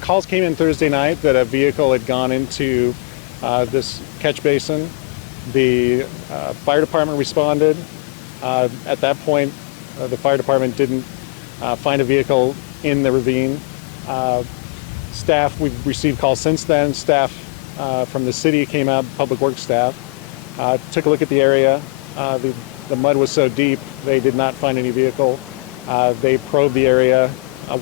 Calls came in Thursday night that a vehicle had gone into this catch basin. The fire department responded. At that point, the fire department didn't find a vehicle in the ravine. We've received calls since then. Staff from the city came out, public works staff, took a look at the area. The mud was so deep, they did not find any vehicle. They probed the area,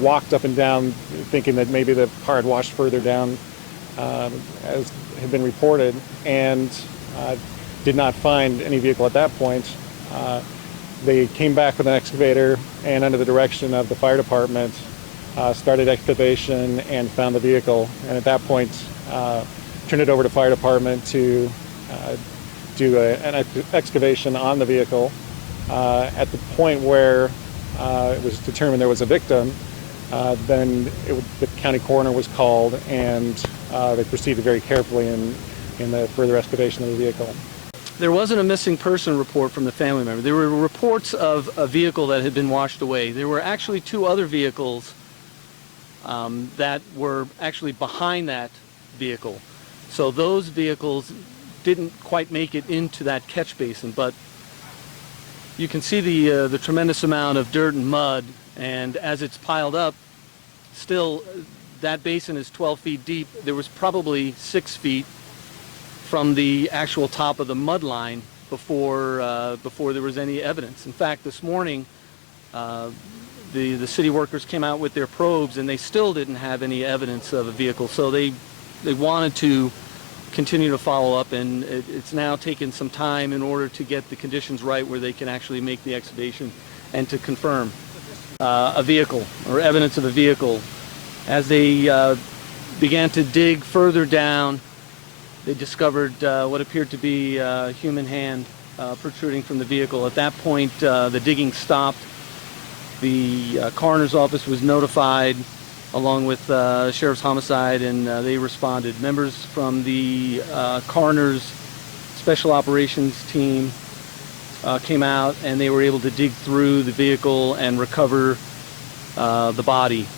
walked up and down, thinking that maybe the car had washed further down, as had been reported, and did not find any vehicle at that point. They came back with an excavator and, under the direction of the fire department, started excavation and found the vehicle. And at that point, turned it over to fire department to do an excavation on the vehicle. At the point where it was determined there was a victim, then the county coroner was called, and they proceeded very carefully in the further excavation of the vehicle. There wasn't a missing person report from the family member. There were reports of a vehicle that had been washed away. There were actually two other vehicles that were actually behind that vehicle. So those vehicles didn't quite make it into that catch basin, but you can see the tremendous amount of dirt and mud, and as it's piled up, still that basin is 12 feet deep. There was probably 6 feet from the actual top of the mud line before there was any evidence. In fact, this morning the city workers came out with their probes, and they still didn't have any evidence of a vehicle. So they wanted to continue to follow up, and it's now taken some time in order to get the conditions right where they can actually make the excavation and to confirm a vehicle or evidence of a vehicle. As they began to dig further down, they discovered what appeared to be a human hand protruding from the vehicle. At that point, the digging stopped. The coroner's office was notified, along with Sheriff's Homicide, and they responded. Members from the coroner's special operations team came out, and they were able to dig through the vehicle and recover the body.